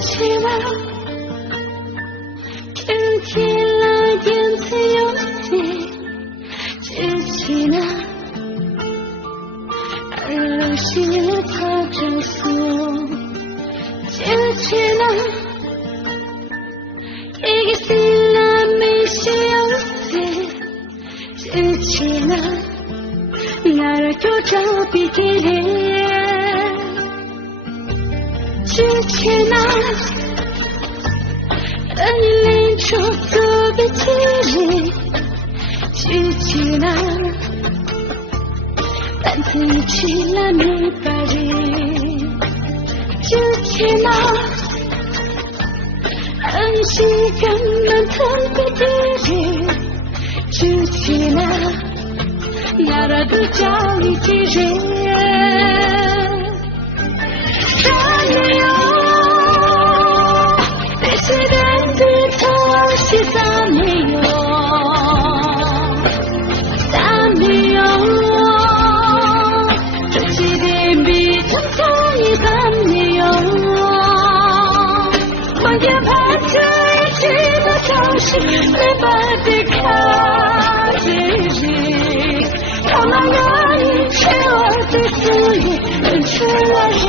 起了，举起了电子游戏，举起了，流行了它着速，举起了，一个新的明星游戏，举起了，那儿就找比基尼。举起了，和你拎出左比基尼，举起了，伴随一起了米巴里，举起了，和你性感满腾比基尼，举起了，那儿都叫你几人。没有，那些人的头是咋没有？咋没有？这几点比他早已咋没有？我也怕这一切都消失，没法子看自己。他们让你是我的思念，认出了你。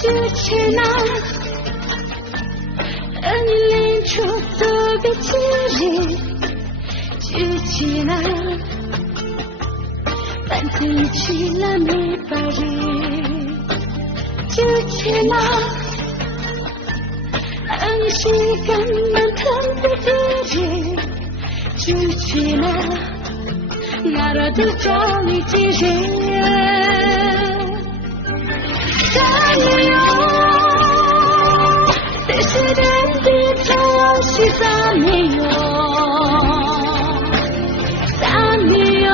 举起了，和你拎出左比基尼，举起了，伴随一起了米巴里，举起了，和你性感满腾比基尼，举起了，那儿都叫你几人。咋没有？这些人的头是咋没有？咋没有？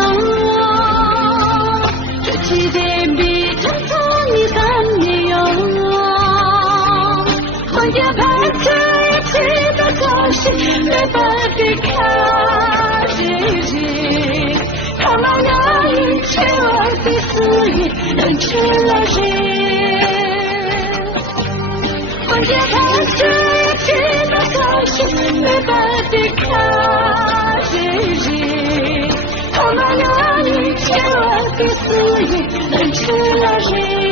这几点比他早已咋没有？我也怕这一切都消失，没法子看自己。他们要一切我的思念，认出了谁？我也怕这一切都消失，没法子看自己。他们要一切我的思念，认出了谁？